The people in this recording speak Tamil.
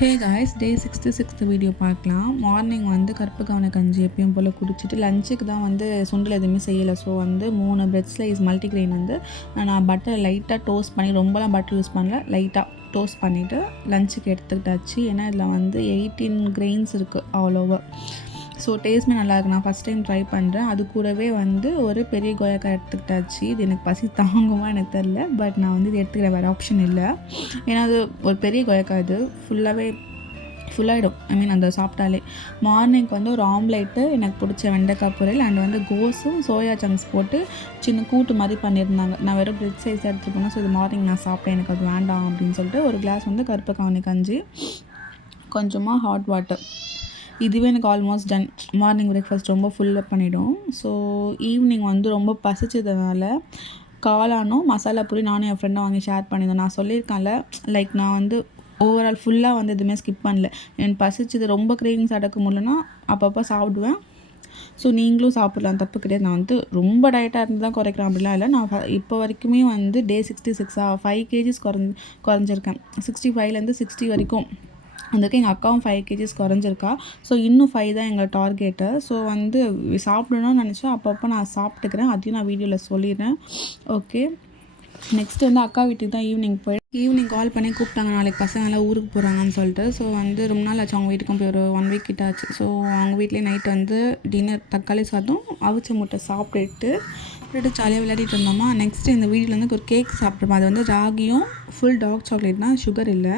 ஹே காய்ஸ், டே 66 வீடியோ பார்க்கலாம். மார்னிங் வந்து கருப்பு கவனை கஞ்சி எப்பயும் போல் குடிச்சிட்டு லஞ்சுக்கு தான் வந்து சுண்டல் எதுவுமே செய்யலை. ஸோ வந்து 3 பிரெட் ஸ்லைஸ் மல்டிக்ரெயின் வந்து நான் பட்டர் லைட்டாக டோஸ்ட் பண்ணி, ரொம்பலாம் பட்டர் யூஸ் பண்ணல, லைட்டாக டோஸ்ட் பண்ணிவிட்டு லஞ்சுக்கு எடுத்துக்கிட்டாச்சு. ஏன்னா இதில் வந்து 18 கிரெயின்ஸ் இருக்குது அவ்வளோவா. ஸோ டேஸ்ட்டுமே நல்லாயிருக்கு. நான் ஃபஸ்ட் டைம் ட்ரை பண்ணுறேன். அது கூடவே வந்து ஒரு பெரிய கொய்யாக்காய் எடுத்துக்கிட்டாச்சு. இது எனக்கு பசி தாங்குமா எனக்கு தெரில, பட் நான் வந்து இது எடுத்துக்கிற வேறு ஆப்ஷன் இல்லை. ஏன்னா அது ஒரு பெரிய கொய்யாக்காய், இது ஃபுல்லாகிடும். அந்த சாப்பிட்டாலே. மார்னிங்க்கு வந்து ஒரு ஆம்லேட்டு, எனக்கு பிடிச்ச வெண்டைக்காய் பொரியல் அண்ட் வந்து கோஸும் சோயா சங்க்ஸ் போட்டு சின்ன கூட்டு மாதிரி பண்ணியிருந்தாங்க. நான் வெறும் பிரெட் சைஸ் எடுத்துகிட்டு போனேன். ஸோ இது மார்னிங் நான் சாப்பிட்டேன், எனக்கு அது வேண்டாம் அப்படின்னு சொல்லிட்டு ஒரு கிளாஸ் வந்து கருப்பு கவனி கஞ்சி, கொஞ்சமாக ஹாட் வாட்டர். இதுவே எனக்கு ஆல்மோஸ்ட் டன். மார்னிங் பிரேக்ஃபாஸ்ட் ரொம்ப ஃபுல்லப் பண்ணிவிடும். ஸோ ஈவினிங் வந்து ரொம்ப பசிச்சதுனால காளானும் மசாலா பூரி நானும் என் ஃப்ரெண்டும் வாங்கி ஷேர் பண்ணியிருந்தேன். நான் சொல்லியிருக்கேன்ல, லைக் நான் வந்து ஓவரால் ஃபுல்லாக வந்து எதுவுமே ஸ்கிப் பண்ணல. எனக்கு பசிச்சது ரொம்ப கிரேவிங்ஸ் அடக்க முடியலன்னா அப்பப்போ சாப்பிடுவேன். ஸோ நீங்களும் சாப்பிட்லாம், தப்பு கிடையாது. நான் வந்து ரொம்ப டயட்டாக இருந்து தான் குறைக்கிறேன் அப்படிலாம் இல்லை. நான் இப்போ வரைக்குமே வந்து டே 66 5 கேஜிஸ் குறைஞ்சிருக்கேன். 65லேருந்து 60 வரைக்கும் வந்துட்டு. எங்கள் அக்காவும் 5 கேஜிஸ் குறைஞ்சிருக்கா. ஸோ இன்னும் 5 தான் எங்கள் டார்கெட்டு. ஸோ வந்து சாப்பிடணும்னு நினச்சா அப்பப்போ நான் சாப்பிட்டுக்கிறேன். அதையும் நான் வீடியோவில் சொல்லிடுறேன். ஓகே, நெக்ஸ்ட் வந்து அக்கா வீட்டுக்கு தான் ஈவினிங் கால் பண்ணி கூப்பிட்டாங்க, நாளைக்கு பசங்களாம் ஊருக்கு போகிறாங்கன்னு சொல்லிட்டு. ஸோ வந்து ரொம்ப நாள் ஆச்சு அவங்க வீட்டுக்கும் போய் ஒரு 1 வீக் கிட்ட ஆச்சு. ஸோ அவங்க வீட்லேயே நைட் வந்து டின்னர் தக்காளி சாதம் அவிச்ச முட்டை சாப்பிட்டுட்டு ஜாலியாக விளையாடிட்டு இருந்தோமா. நெக்ஸ்ட்டு இந்த வீடியோவில் வந்து ஒரு கேக் சாப்பிட்றோம். அது வந்து ராகியும் ஃபுல் டார்க் சாக்லேட் தான், சுகர் இல்லை.